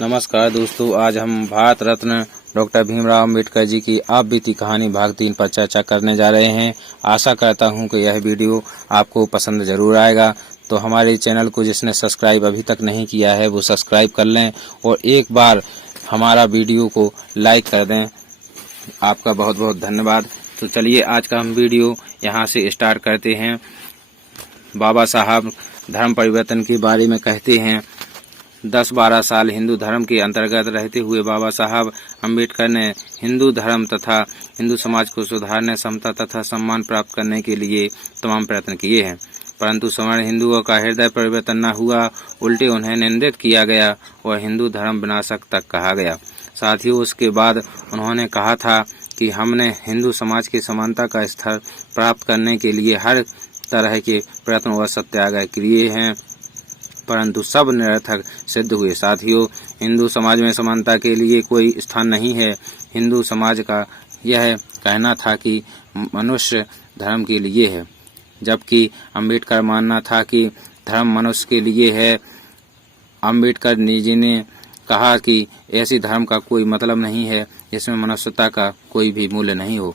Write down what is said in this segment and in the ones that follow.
नमस्कार दोस्तों, आज हम भारत रत्न डॉक्टर भीमराव अम्बेडकर जी की आप बीती कहानी भाग 3 पर चर्चा करने जा रहे हैं। आशा करता हूं कि यह वीडियो आपको पसंद जरूर आएगा। तो हमारे चैनल को जिसने सब्सक्राइब अभी तक नहीं किया है वो सब्सक्राइब कर लें और एक बार हमारा वीडियो को लाइक कर दें। आपका बहुत बहुत धन्यवाद। तो चलिए आज का हम वीडियो यहाँ से स्टार्ट करते हैं। बाबा साहब धर्म परिवर्तन के बारे में कहते हैं। 10-12 साल हिंदू धर्म के अंतर्गत रहते हुए बाबा साहब अम्बेडकर ने हिंदू धर्म तथा हिंदू समाज को सुधारने, समता तथा सम्मान प्राप्त करने के लिए तमाम प्रयत्न किए हैं, परंतु सवर्ण हिंदुओं का हृदय परिवर्तन न हुआ। उल्टे उन्हें निंदित किया गया और हिंदू धर्म विनाशक तक कहा गया। साथ ही उसके बाद उन्होंने कहा था कि हमने हिंदू समाज की समानता का स्तर प्राप्त करने के लिए हर तरह के प्रयत्न और सत्याग्रह किए हैं, परंतु सब निरर्थक सिद्ध हुए। साथियों, हिंदू समाज में समानता के लिए कोई स्थान नहीं है। हिंदू समाज का यह कहना था कि मनुष्य धर्म के लिए है, जबकि अम्बेडकर मानना था कि धर्म मनुष्य के लिए है। अम्बेडकर जी ने कहा कि ऐसी धर्म का कोई मतलब नहीं है जिसमें मनुष्यता का कोई भी मूल्य नहीं हो।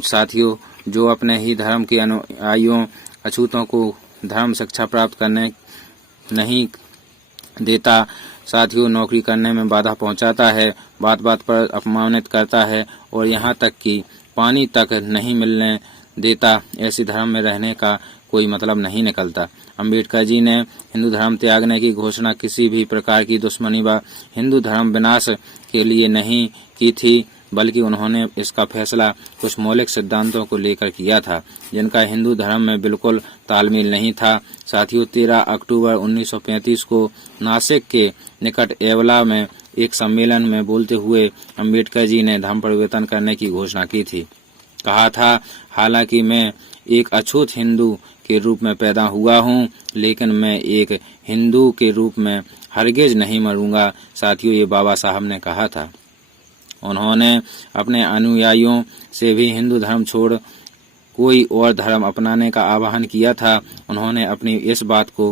साथियों, जो अपने ही धर्म के अनुयायियों अछूतों को धर्म शिक्षा प्राप्त करने नहीं देता, साथियों नौकरी करने में बाधा पहुंचाता है, बात बात पर अपमानित करता है और यहाँ तक कि पानी तक नहीं मिलने देता, ऐसी धर्म में रहने का कोई मतलब नहीं निकलता। अम्बेडकर जी ने हिंदू धर्म त्यागने की घोषणा किसी भी प्रकार की दुश्मनी व हिंदू धर्म विनाश के लिए नहीं की थी, बल्कि उन्होंने इसका फैसला कुछ मौलिक सिद्धांतों को लेकर किया था जिनका हिंदू धर्म में बिल्कुल तालमेल नहीं था। साथियों, 13 अक्टूबर 1935 को नासिक के निकट एवला में एक सम्मेलन में बोलते हुए अम्बेडकर जी ने धर्म परिवर्तन करने की घोषणा की थी। कहा था, हालांकि मैं एक अछूत हिंदू के रूप में पैदा हुआ हूँ, लेकिन मैं एक हिंदू के रूप में हरगिज नहीं मरूंगा। साथियों, ये बाबा साहब ने कहा था। उन्होंने अपने अनुयायियों से भी हिंदू धर्म छोड़ कोई और धर्म अपनाने का आह्वान किया था। उन्होंने अपनी इस बात को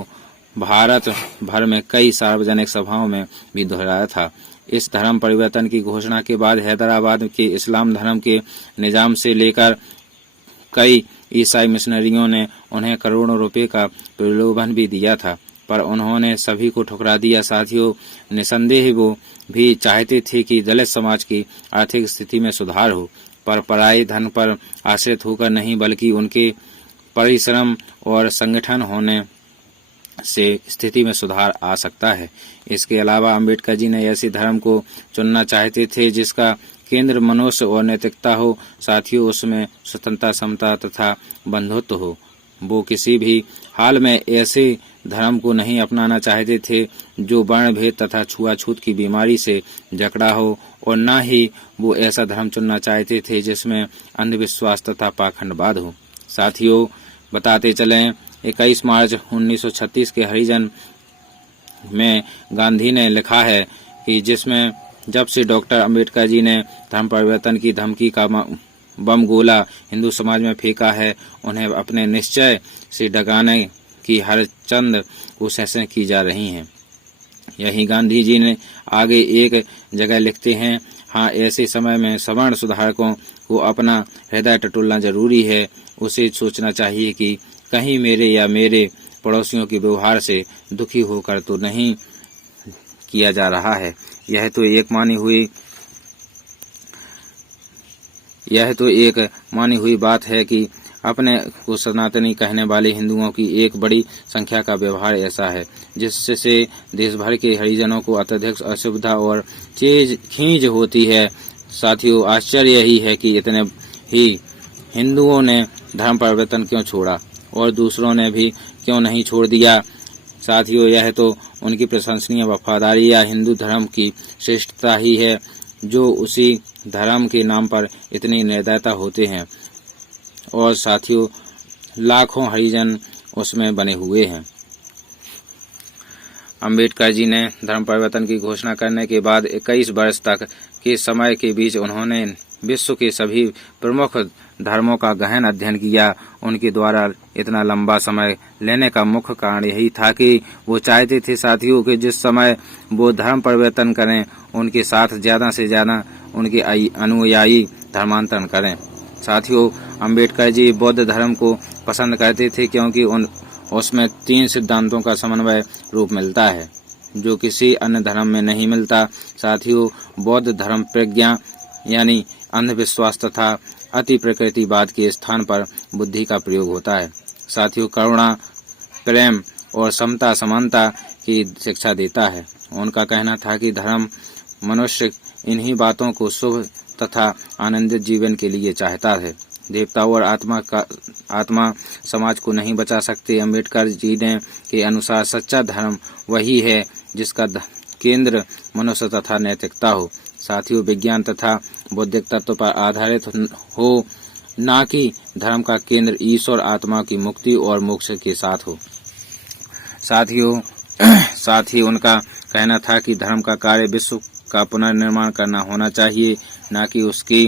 भारत भर में कई सार्वजनिक सभाओं में भी दोहराया था। इस धर्म परिवर्तन की घोषणा के बाद हैदराबाद के इस्लाम धर्म के निजाम से लेकर कई ईसाई मिशनरियों ने उन्हें करोड़ों रुपए का प्रलोभन भी दिया था, पर उन्होंने सभी को ठुकरा दिया। साथियों, निसंदेह वो भी चाहते थे कि दलित समाज की आर्थिक स्थिति में सुधार हो, पर पराये धन पर आश्रित होकर नहीं, बल्कि उनके परिश्रम और संगठन होने से स्थिति में सुधार आ सकता है। इसके अलावा अम्बेडकर जी ने ऐसे धर्म को चुनना चाहते थे जिसका केंद्र मनुष्य और नैतिकता हो। साथियों, उसमें स्वतंत्रता, समता तथा बंधुत्व हो। वो किसी भी हाल में ऐसे धर्म को नहीं अपनाना चाहते थे जो वर्ण भेद तथा छुआछूत की बीमारी से जकड़ा हो, और न ही वो ऐसा धर्म चुनना चाहते थे जिसमें अंधविश्वास तथा पाखंडवाद हो। साथियों, बताते चलें, 21 मार्च 1936 के हरिजन में गांधी ने लिखा है कि जिसमें जब से डॉक्टर अम्बेडकर जी ने धर्म परिवर्तन की धमकी का बम गोला हिंदू समाज में फेंका है, उन्हें अपने निश्चय से डगाने की हर चंद कोशिशें की जा रही हैं। यही गांधी जी ने आगे एक जगह लिखते हैं, हाँ, ऐसे समय में सवर्ण सुधारकों को अपना हृदय टटोलना जरूरी है। उसे सोचना चाहिए कि कहीं मेरे या मेरे पड़ोसियों के व्यवहार से दुखी होकर तो नहीं किया जा रहा है। यह तो एक मानी हुई बात है कि अपने को सनातनी कहने वाले हिंदुओं की एक बड़ी संख्या का व्यवहार ऐसा है जिससे देश भर के हरिजनों को अत्यधिक असुविधा और खींच होती है। साथियों, आश्चर्य यही है कि इतने ही हिंदुओं ने धर्म परिवर्तन क्यों छोड़ा और दूसरों ने भी क्यों नहीं छोड़ दिया। साथियों, यह तो उनकी प्रशंसनीय वफादारी या हिंदू धर्म की श्रेष्ठता ही है जो उसी धर्म के नाम पर इतनी निर्दयता होते हैं, और साथियों लाखों हरिजन उसमें बने हुए हैं। अम्बेडकर जी ने धर्म परिवर्तन की घोषणा करने के बाद 21 वर्ष तक के समय के बीच उन्होंने विश्व के सभी प्रमुख धर्मों का गहन अध्ययन किया। उनके द्वारा इतना लंबा समय लेने का मुख्य कारण यही था कि वो चाहते थे साथियों कि जिस समय वो धर्म परिवर्तन करें, उनके साथ ज्यादा से ज्यादा उनके अनुयायी धर्मांतरण करें। साथियों, अंबेडकर जी बौद्ध धर्म को पसंद करते थे क्योंकि उसमें 3 सिद्धांतों का समन्वय रूप मिलता है जो किसी अन्य धर्म में नहीं मिलता। साथियों, बौद्ध धर्म प्रज्ञा यानी अंधविश्वास तथा अति प्रकृतिवाद के स्थान पर बुद्धि का प्रयोग होता है। साथियों, करुणा, प्रेम और समता समानता की शिक्षा देता है। उनका कहना था कि धर्म मनुष्य इन्हीं बातों को शुभ तथा आनंदित जीवन के लिए चाहता है। देवताओं और आत्मा समाज को नहीं बचा सकते। अंबेडकर जी ने के अनुसार सच्चा धर्म वही है जिसका केंद्र मनुष्य तथा नैतिकता हो। साथियों, विज्ञान तथा बौद्धिक तत्व पर आधारित हो, ना कि धर्म का केंद्र ईश्वर आत्मा की मुक्ति और मोक्ष के साथ हो। साथियों, साथ ही उनका कहना था कि धर्म का कार्य विश्व का पुनर्निर्माण करना होना चाहिए, न कि उसकी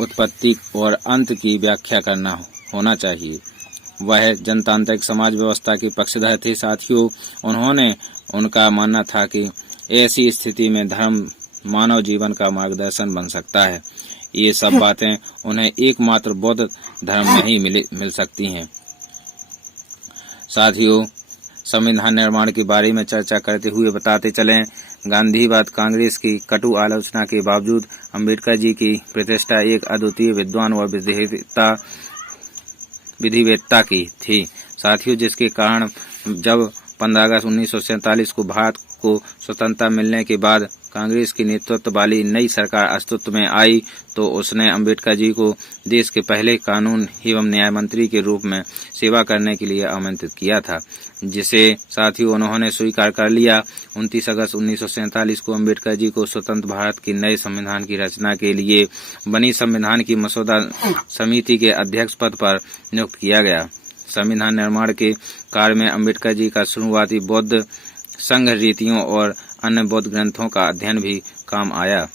उत्पत्ति और अंत की व्याख्या करना होना चाहिए। वह जनतांत्रिक समाज व्यवस्था के पक्षधर थे। साथियों, उनका मानना था कि ऐसी स्थिति में धर्म मानव जीवन का मार्गदर्शन बन सकता है। ये सब बातें उन्हें एकमात्र बौद्ध धर्म में ही मिल सकती हैं। साथियों, संविधान निर्माण के बारे में चर्चा करते हुए बताते चलें, गांधीवाद कांग्रेस की कटु आलोचना के बावजूद अंबेडकर जी की प्रतिष्ठा एक अद्वितीय विद्वान और विधिवेत्ता की थी। साथियों, जिसके कारण जब 15 अगस्त 1947 को भारत को स्वतंत्रता मिलने के बाद कांग्रेस की नेतृत्व वाली नई सरकार अस्तित्व में आई, तो उसने अंबेडकर जी को देश के पहले कानून एवं न्याय मंत्री के रूप में सेवा करने के लिए आमंत्रित किया था, जिसे साथियों उन्होंने स्वीकार कर लिया। 29 अगस्त 1947 को अंबेडकर जी को स्वतंत्र भारत के नए संविधान की रचना के लिए बनी संविधान की मसौदा समिति के अध्यक्ष पद पर नियुक्त किया गया। संविधान निर्माण के कार्य में अंबेडकर जी का शुरुआती बौद्ध संघ रीतियों और अन्य बौद्ध ग्रंथों का अध्ययन भी काम आया।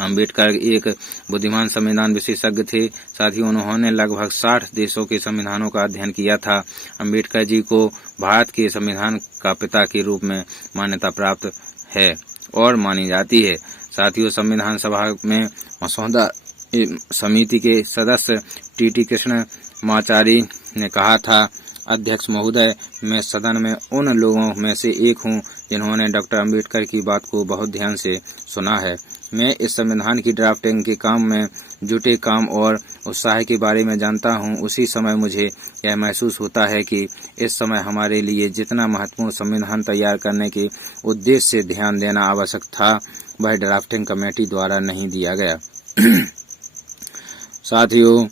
अंबेडकर एक बुद्धिमान संविधान विशेषज्ञ थे। साथ ही उन्होंने लगभग 60 देशों के संविधानों का अध्ययन किया था। अंबेडकर जी को भारत के संविधान का पिता के रूप में मान्यता प्राप्त है और मानी जाती है। साथियों, संविधान सभा में मसौदा समिति के सदस्य टी कृष्णमाचारी ने कहा था, अध्यक्ष महोदय, मैं सदन में उन लोगों में से एक हूं जिन्होंने डॉक्टर अंबेडकर की बात को बहुत ध्यान से सुना है। मैं इस संविधान की ड्राफ्टिंग के काम में जुटे काम और उत्साह के बारे में जानता हूं। उसी समय मुझे यह महसूस होता है कि इस समय हमारे लिए जितना महत्वपूर्ण संविधान तैयार करने के उद्देश्य से ध्यान देना आवश्यक था, वह ड्राफ्टिंग कमेटी द्वारा नहीं दिया गया। साथियों,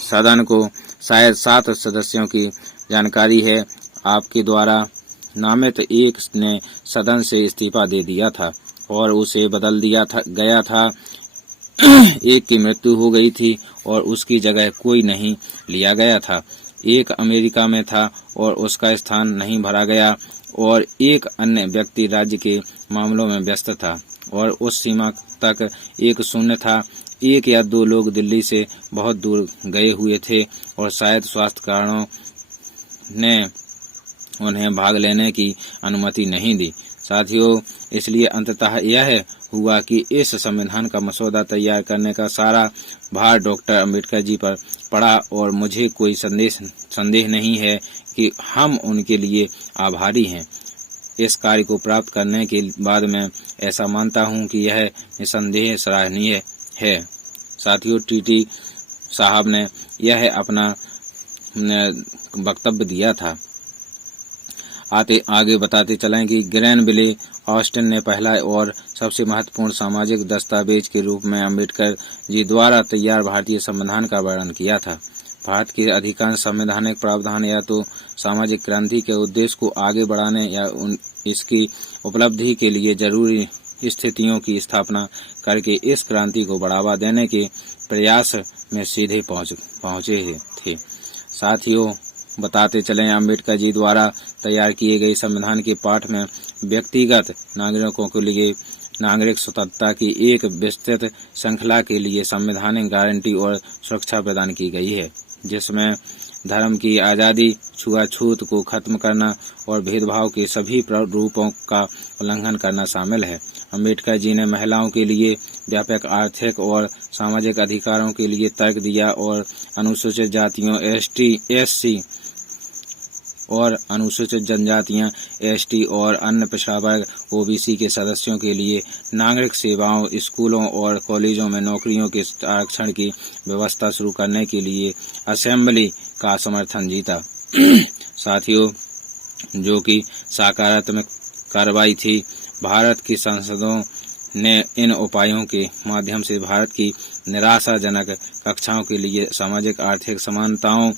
सदन को शायद 7 सदस्यों की जानकारी है। आपके द्वारा नामित एक ने सदन से इस्तीफा दे दिया था और उसे बदल दिया गया था। एक की मृत्यु हो गई थी और उसकी जगह कोई नहीं लिया गया था। एक अमेरिका में था और उसका स्थान नहीं भरा गया और एक अन्य व्यक्ति राज्य के मामलों में व्यस्त था और उस सीमा तक एक शून्य था। 1 या 2 लोग दिल्ली से बहुत दूर गए हुए थे और शायद स्वास्थ्य कारणों ने उन्हें भाग लेने की अनुमति नहीं दी। साथियों, इसलिए अंततः यह हुआ कि इस संविधान का मसौदा तैयार करने का सारा भार डॉक्टर अंबेडकर जी पर पड़ा और मुझे कोई संदेह नहीं है कि हम उनके लिए आभारी हैं। इस कार्य को प्राप्त करने के बाद मैं ऐसा मानता हूं कि यह निसंदेह सराहनीय है। साथियों, टीटी साहब ने यह अपना वक्तव्य दिया था। आगे बताते चलें कि ग्रेनविले ऑस्टिन ने पहला और सबसे महत्वपूर्ण सामाजिक दस्तावेज के रूप में अंबेडकर जी द्वारा तैयार भारतीय संविधान का वर्णन किया था। भारत के अधिकांश संवैधानिक प्रावधान या तो सामाजिक क्रांति के उद्देश्य को आगे बढ़ाने या इसकी उपलब्धि के लिए जरूरी स्थितियों की स्थापना करके इस क्रांति को बढ़ावा देने के प्रयास में सीधे पहुंचे थे। साथियों, बताते चलें, अंबेडकर जी द्वारा तैयार किए गए संविधान के पाठ में व्यक्तिगत नागरिकों के लिए नागरिक स्वतंत्रता की एक विस्तृत श्रृंखला के लिए संवैधानिक गारंटी और सुरक्षा प्रदान की गई है, जिसमें धर्म की आज़ादी, छुआछूत को खत्म करना और भेदभाव के सभी रूपों का उल्लंघन करना शामिल है। अम्बेडकर जी ने महिलाओं के लिए व्यापक आर्थिक और सामाजिक अधिकारों के लिए तर्क दिया और अनुसूचित जातियों SC और अनुसूचित जनजातियां ST और अन्य पिछड़ा वर्ग OBC के सदस्यों के लिए नागरिक सेवाओं, स्कूलों और कॉलेजों में नौकरियों के आरक्षण की व्यवस्था शुरू करने के लिए असेंबली का समर्थन जीता। साथियों, जो कि सकारात्मक कार्रवाई थी, भारत की संसदों ने इन उपायों के माध्यम से भारत की निराशाजनक कक्षाओं के लिए सामाजिक आर्थिक समानताओं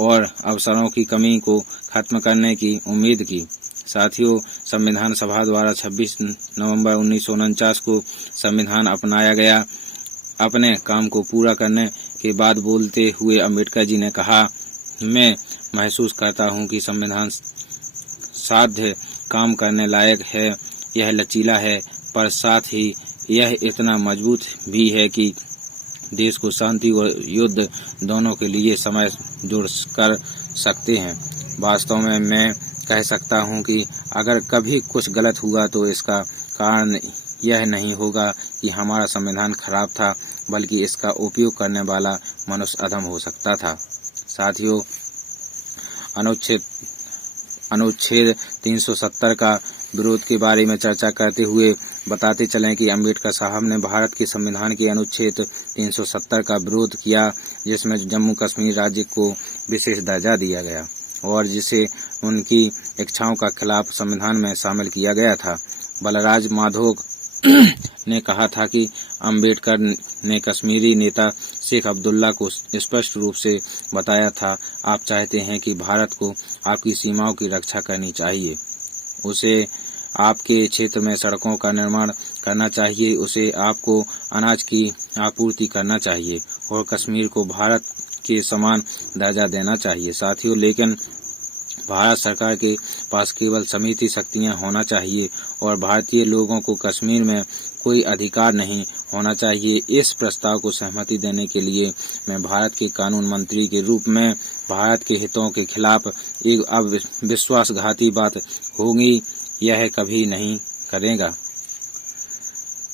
और अवसरों की कमी को खत्म करने की उम्मीद की। साथियों, संविधान सभा द्वारा 26 नवंबर 1949 को संविधान अपनाया गया। अपने काम को पूरा करने के बाद बोलते हुए अम्बेडकर जी ने कहा, मैं महसूस करता हूं कि संविधान साध्य काम करने लायक है। यह लचीला है, पर साथ ही यह इतना मजबूत भी है कि देश को शांति और युद्ध दोनों के लिए समय जोड़ कर सकते हैं। वास्तव में मैं कह सकता हूं कि अगर कभी कुछ गलत हुआ तो इसका कारण यह नहीं होगा कि हमारा संविधान खराब था, बल्कि इसका उपयोग करने वाला मनुष्य अधम हो सकता था। साथियों, अनुच्छेद 370 का विरोध के बारे में चर्चा करते हुए बताते चलें कि अम्बेडकर साहब ने भारत के संविधान के अनुच्छेद 370 का विरोध किया, जिसमें जम्मू कश्मीर राज्य को विशेष दर्जा दिया गया और जिसे उनकी इच्छाओं का खिलाफ संविधान में शामिल किया गया था। बलराज माधोक ने कहा था कि अम्बेडकर ने कश्मीरी नेता शेख अब्दुल्ला को स्पष्ट रूप से बताया था, आप चाहते हैं कि भारत को आपकी सीमाओं की रक्षा करनी चाहिए, उसे आपके क्षेत्र में सड़कों का निर्माण करना चाहिए, उसे आपको अनाज की आपूर्ति करना चाहिए और कश्मीर को भारत के समान दर्जा देना चाहिए। साथियों, लेकिन भारत सरकार के पास केवल समिति शक्तियां होना चाहिए और भारतीय लोगों को कश्मीर में कोई अधिकार नहीं होना चाहिए। इस प्रस्ताव को सहमति देने के लिए मैं भारत के कानून मंत्री के रूप में भारत के हितों के खिलाफ एक अविश्वासघाती बात होगी, यह कभी नहीं करेगा।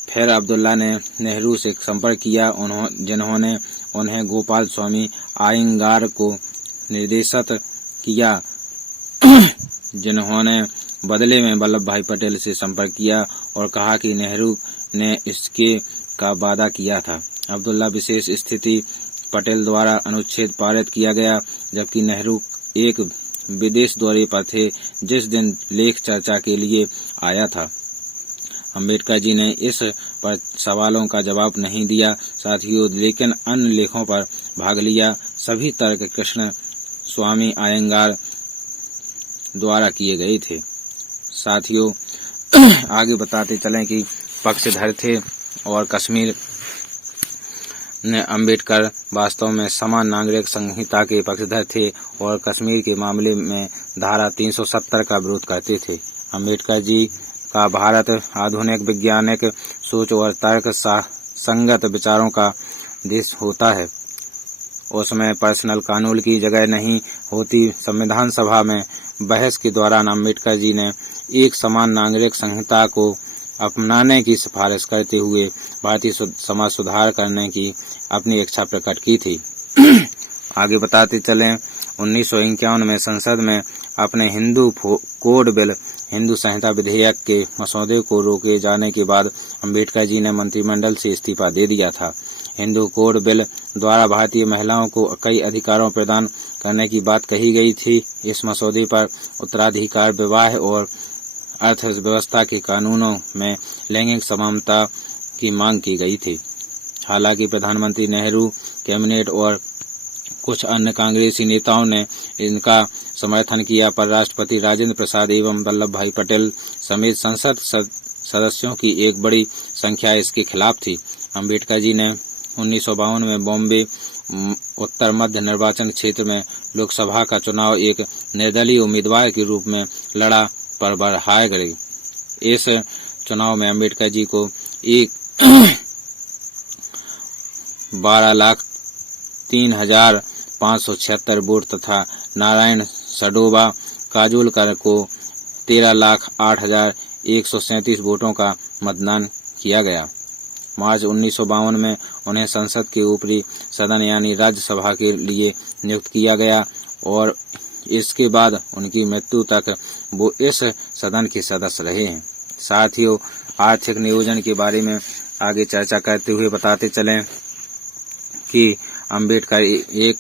फिर अब्दुल्ला ने नेहरू से संपर्क किया, जिन्होंने उन्हें गोपाल स्वामी आयंगार को निर्देशित किया, जिन्होंने बदले में वल्लभ भाई पटेल से संपर्क किया और कहा कि नेहरू ने इसके का वादा किया था। अब्दुल्ला विशेष स्थिति पटेल द्वारा अनुच्छेद पारित किया गया, जबकि नेहरू एक विदेश दौरे पर थे जिस दिन लेख चर्चा के लिए आया था। अम्बेडकर जी ने इस पर सवालों का जवाब नहीं दिया। साथियों, लेकिन अन्य लेखों पर भाग लिया। सभी तर्क कृष्ण स्वामी अयंगार द्वारा किए गए थे। साथियों, आगे बताते चलें कि पक्षधर थे और कश्मीर ने अम्बेडकर वास्तव में समान नागरिक संहिता के पक्षधर थे और कश्मीर के मामले में धारा 370 का विरोध करते थे। अम्बेडकर जी का भारत आधुनिक वैज्ञानिक सोच और तर्क संगत विचारों का देश होता है, उसमें पर्सनल कानून की जगह नहीं होती। संविधान सभा में बहस के दौरान अम्बेडकर जी ने एक समान नागरिक संहिता को अपनाने की सिफारिश करते हुए भारतीय समाज सुधार करने की अपनी इच्छा प्रकट की थी। आगे बताते चलें, 1951 में संसद में अपने हिंदू कोड बिल हिंदू संहिता विधेयक के मसौदे को रोके जाने के बाद अम्बेडकर जी ने मंत्रिमंडल से इस्तीफा दे दिया था। हिंदू कोड बिल द्वारा भारतीय महिलाओं को कई अधिकारों प्रदान करने की बात कही गई थी। इस मसौदे पर उत्तराधिकार, विवाह और अर्थव्यवस्था के कानूनों में लैंगिक समानता की मांग की गई थी। हालांकि प्रधानमंत्री नेहरू, कैबिनेट और कुछ अन्य कांग्रेसी नेताओं ने इनका समर्थन किया, पर राष्ट्रपति राजेंद्र प्रसाद एवं वल्लभ भाई पटेल समेत संसद सदस्यों की एक बड़ी संख्या इसके खिलाफ थी। अम्बेडकर जी ने 1952 में बॉम्बे उत्तर मध्य निर्वाचन क्षेत्र में लोकसभा का चुनाव एक निर्दलीय उम्मीदवार के रूप में लड़ा, पर हार गए। इस चुनाव में अम्बेडकर जी को 12,03,576 वोट तथा नारायण सडोबा काजोलकर को 13,08,137 वोटों का मतदान किया गया। मार्च 1952 में उन्हें संसद के ऊपरी सदन यानी राज्यसभा के लिए नियुक्त किया गया और इसके बाद उनकी मृत्यु तक वो इस सदन के सदस्य रहे हैं। साथियों, आर्थिक नियोजन के बारे में आगे चर्चा करते हुए बताते चलें कि अम्बेडकर एक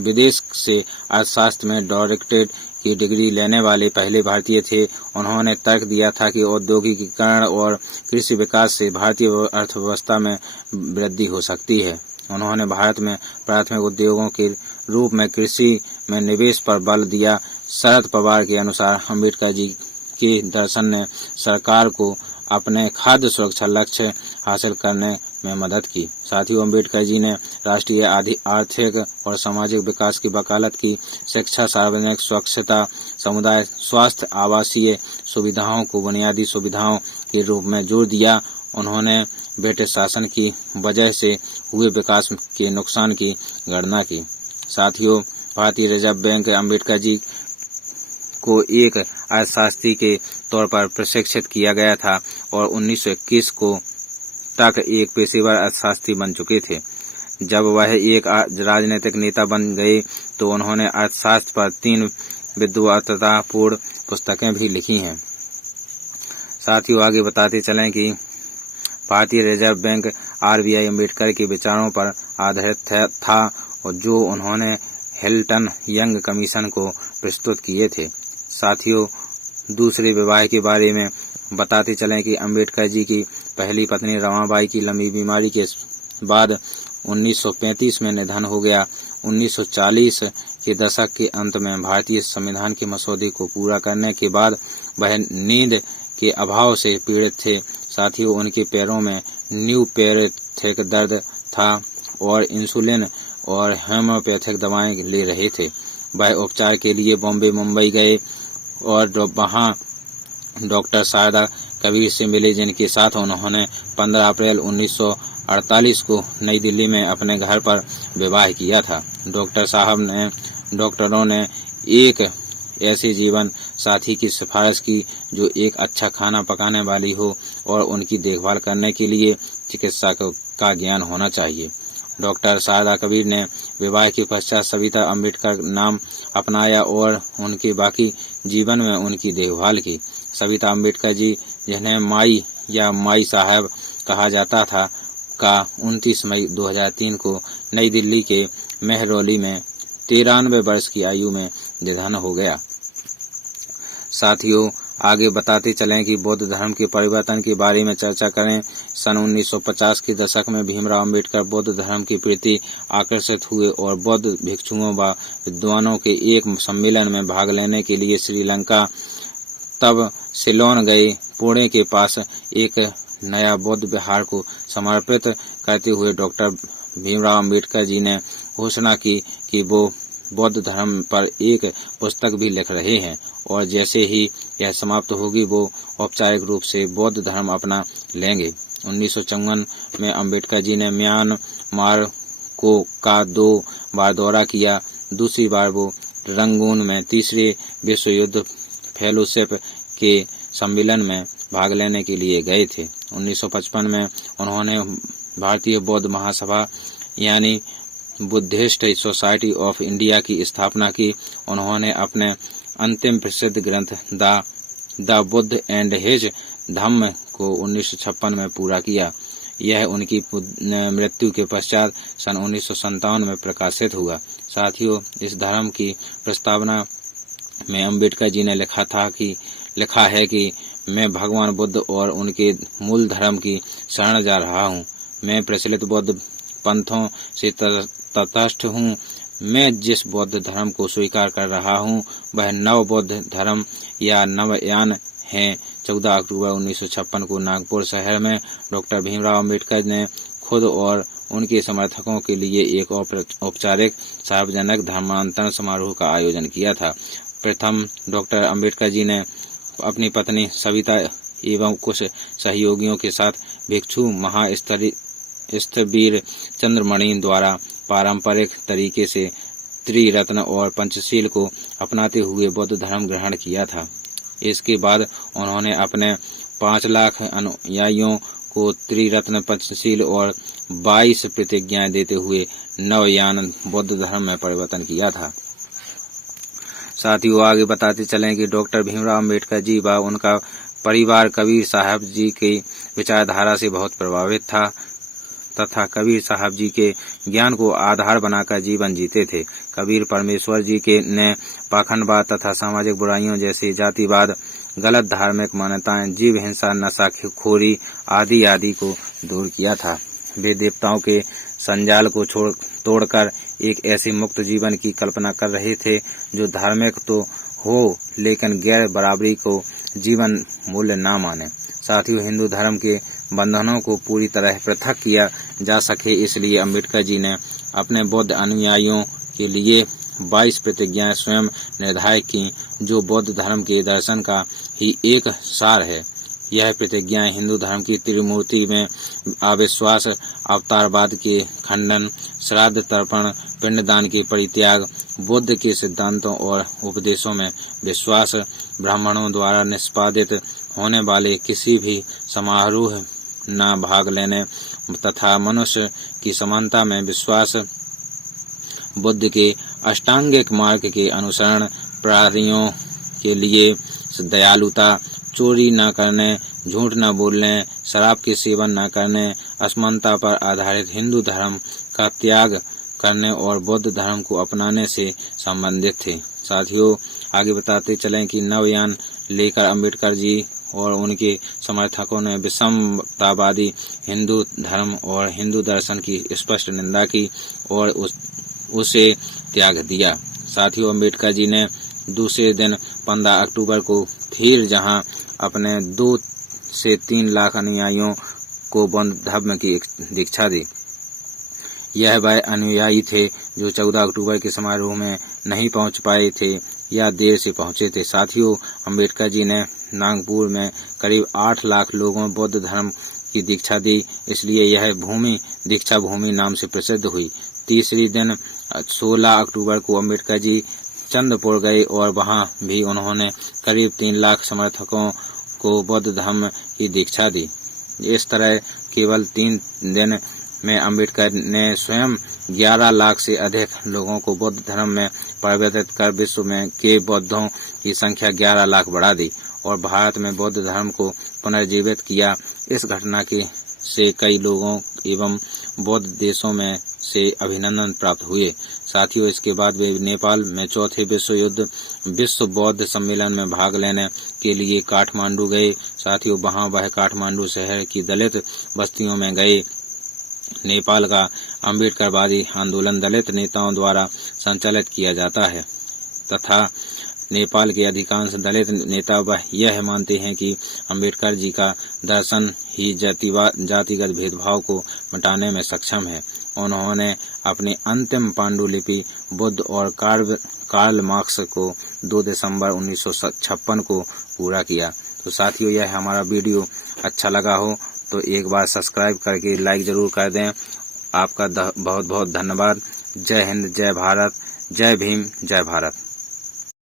विदेश से अर्थशास्त्र में डॉक्टरेट की डिग्री लेने वाले पहले भारतीय थे। उन्होंने तर्क दिया था कि औद्योगिकीकरण और कृषि विकास से भारतीय अर्थव्यवस्था में वृद्धि हो सकती है। उन्होंने भारत में प्राथमिक उद्योगों के रूप में कृषि में निवेश पर बल दिया। शरद पवार के अनुसार अम्बेडकर जी के दर्शन ने सरकार को अपने खाद्य सुरक्षा लक्ष्य हासिल करने में मदद की। साथियों, अम्बेडकर जी ने राष्ट्रीय आर्थिक और सामाजिक विकास की वकालत की। शिक्षा, सार्वजनिक स्वच्छता, समुदाय स्वास्थ्य, आवासीय सुविधाओं को बुनियादी सुविधाओं के रूप में जोर दिया। उन्होंने ब्रिटिश शासन की वजह से हुए विकास के नुकसान की गणना की। साथियों, भारतीय रिजर्व बैंक अम्बेडकर जी को एक अर्थशास्त्री के तौर पर प्रशिक्षित किया गया था और 1921 को तक एक पेशेवर अर्थशास्त्री बन चुके थे। जब वह एक राजनीतिक नेता बन गए तो उन्होंने अर्थशास्त्र पर 3 विद्वत्तापूर्ण पुस्तकें भी लिखी हैं। साथियों, आगे बताते चलें कि भारतीय रिजर्व बैंक RBI अम्बेडकर के विचारों पर आधारित था और जो उन्होंने हिल्टन यंग कमीशन को प्रस्तुत किए थे। साथियों, दूसरे विवाह के बारे में बताते चलें कि अम्बेडकर जी की पहली पत्नी रमाबाई की लंबी बीमारी के बाद 1935 में निधन हो गया। 1940 के दशक के अंत में भारतीय संविधान के मसौदे को पूरा करने के बाद वह नींद के अभाव से पीड़ित थे। साथियों, उनके पैरों में न्यूरोपैथिक दर्द था और इंसुलिन और होम्योपैथिक दवाएं ले रहे थे। वह उपचार के लिए बॉम्बे मुंबई गए और वहां डॉक्टर शारदा कबीर से मिले, जिनके साथ उन्होंने 15 अप्रैल 1948 को नई दिल्ली में अपने घर पर विवाह किया था। डॉक्टरों ने एक ऐसे जीवन साथी की सिफारिश की जो एक अच्छा खाना पकाने वाली हो और उनकी देखभाल करने के लिए चिकित्सा का ज्ञान होना चाहिए। डॉक्टर शारदा कबीर ने विवाह के पश्चात सविता अम्बेडकर नाम अपनाया और उनके बाकी जीवन में उनकी देखभाल की। सविता अम्बेडकर जी, जिन्हें माई या माई साहब कहा जाता था, का 29 मई 2003 को नई दिल्ली के मेहरौली में 93 वर्ष की आयु में निधन हो गया। साथियों, आगे बताते चलें कि बौद्ध धर्म के परिवर्तन के बारे में चर्चा करें। सन 1950 के दशक में भीमराव अम्बेडकर बौद्ध धर्म के प्रति आकर्षित हुए और बौद्ध भिक्षुओं व विद्वानों के एक सम्मेलन में भाग लेने के लिए श्रीलंका तब सिलोन गए। पुणे के पास एक नया बौद्ध विहार को समर्पित करते हुए डॉक्टर भीमराव अम्बेडकर जी ने घोषणा की कि वो बौद्ध धर्म पर एक पुस्तक भी लिख रहे हैं और जैसे ही यह समाप्त होगी वो औपचारिक रूप से बौद्ध धर्म अपना लेंगे। 1954 में अम्बेडकर जी ने म्यांमार का 2 बार दौरा किया। दूसरी बार वो रंगून में तीसरे विश्व युद्ध फेलोशिप के सम्मेलन में भाग लेने के लिए गए थे। 1955 में उन्होंने भारतीय बौद्ध महासभा यानी बुद्धिस्ट सोसाइटी ऑफ इंडिया की स्थापना की। उन्होंने अपने अंतिम प्रसिद्ध ग्रंथ द बुद्ध एंड हिज धम्म को 1956 में पूरा किया। यह उनकी मृत्यु के पश्चात सन 1957 में प्रकाशित हुआ। साथियों, इस धर्म की प्रस्तावना में अम्बेडकर जी ने लिखा है कि मैं भगवान बुद्ध और उनके मूल धर्म की शरण जा रहा हूँ। मैं प्रचलित बौद्ध पंथों से तटस्थ हूँ। मैं जिस बौद्ध धर्म को स्वीकार कर रहा हूँ वह नव बौद्ध धर्म या नवयान है। 14 अक्टूबर 1956 को नागपुर शहर में डॉक्टर भीमराव अम्बेडकर ने खुद और उनके समर्थकों के लिए एक औपचारिक सार्वजनिक धर्मांतरण समारोह का आयोजन किया था। प्रथम डॉक्टर अम्बेडकर जी ने अपनी पत्नी सविता एवं कुछ सहयोगियों के साथ भिक्षु महास्थवीर चंद्रमणि द्वारा पारंपरिक तरीके से त्रिरत्न और पंचशील को अपनाते हुए बौद्ध धर्म ग्रहण किया था। इसके बाद उन्होंने अपने 5 लाख अनुयायियों को त्रिरत्न, पंचशील और 22 प्रतिज्ञाएं देते हुए नवयान बौद्ध धर्म में परिवर्तन किया था। साथियों, आगे बताते चलें कि डॉक्टर भीमराव अम्बेडकर जी व उनका परिवार कबीर साहब जी की विचारधारा से बहुत प्रभावित था तथा कबीर साहब जी के ज्ञान को आधार बनाकर जीवन जीते थे। कबीर परमेश्वर जी के ने पाखंडवाद तथा सामाजिक बुराइयों जैसे जातिवाद, गलत धार्मिक मान्यताएं, जीव हिंसा, नशाखोरी आदि को दूर किया था। वे देवताओं के संजाल को तोड़कर एक ऐसे मुक्त जीवन की कल्पना कर रहे थे जो धार्मिक तो हो लेकिन गैर बराबरी को जीवन मूल्य न माने। साथियों, हिंदू धर्म के बंधनों को पूरी तरह पृथक किया जा सके, इसलिए अम्बेडकर जी ने अपने बौद्ध अनुयायियों के लिए 22 प्रतिज्ञाएं स्वयं निर्धारित की, जो बौद्ध धर्म के दर्शन का ही एक सार है। यह प्रतिज्ञाएं हिंदू धर्म की त्रिमूर्ति में अविश्वास, अवतारवाद के खंडन, श्राद्ध तर्पण, पिंडदान के परित्याग, बुद्ध के सिद्धांतों और उपदेशों में विश्वास, ब्राह्मणों द्वारा निष्पादित होने वाले किसी भी समारोह न भाग लेने तथा मनुष्य की समानता में विश्वास, बुद्ध के अष्टांगिक मार्ग के अनुसरण, प्राणियों के लिए दयालुता, चोरी न करने, झूठ न बोलने, शराब के सेवन न करने, असमानता पर आधारित हिंदू धर्म का त्याग करने और बौद्ध धर्म को अपनाने से संबंधित थे। साथियों, आगे बताते चलें कि नवयान लेकर अम्बेडकर जी और उनके समर्थकों ने विषमतावादी हिंदू धर्म और हिंदू दर्शन की स्पष्ट निंदा की और उसे त्याग दिया। साथियों, अम्बेडकर जी ने दूसरे दिन 15 अक्टूबर को फिर जहां अपने 2 से 3 लाख अनुयायियों को बौद्ध धर्म की दीक्षा दी। यह वह अनुयायी थे जो 14 अक्टूबर के समारोह में नहीं पहुंच पाए थे या देर से पहुंचे थे। साथियों, अम्बेडकर जी ने नागपुर में करीब 8 लाख लोगों बौद्ध धर्म की दीक्षा दी, इसलिए यह भूमि दीक्षा भूमि नाम से प्रसिद्ध हुई। तीसरी दिन 16 अक्टूबर को अम्बेडकर जी चंद्रपुर गए और वहां भी उन्होंने करीब 3 लाख समर्थकों को बौद्ध धर्म की दीक्षा दी। इस तरह केवल 3 दिन में अम्बेडकर ने स्वयं 11 लाख से अधिक लोगों को बौद्ध धर्म में परिवर्तित कर विश्व में के बौद्धों की संख्या 11 लाख बढ़ा दी और भारत में बौद्ध धर्म को पुनर्जीवित किया। इस घटना से कई लोगों एवं बौद्ध देशों में से अभिनंदन प्राप्त हुए। साथियों, इसके बाद वे नेपाल में चौथे विश्व बौद्ध सम्मेलन में भाग लेने के लिए काठमांडू गए। साथियों, वहां वह काठमांडू शहर की दलित बस्तियों में गए। नेपाल का अम्बेडकरवादी आंदोलन दलित नेताओं द्वारा संचालित किया जाता है तथा नेपाल के अधिकांश दलित नेता यह मानते हैं कि अम्बेडकर जी का दर्शन ही जातिगत भेदभाव को मिटाने में सक्षम है। उन्होंने अपनी अंतिम पांडुलिपि बुद्ध और कार्ल मार्क्स को 2 दिसंबर 1956 को पूरा किया। तो साथियों, यह हमारा वीडियो अच्छा लगा हो तो एक बार सब्सक्राइब करके लाइक जरूर कर दें। आपका बहुत बहुत धन्यवाद। जय हिंद, जय भारत, जय भीम, जय भारत।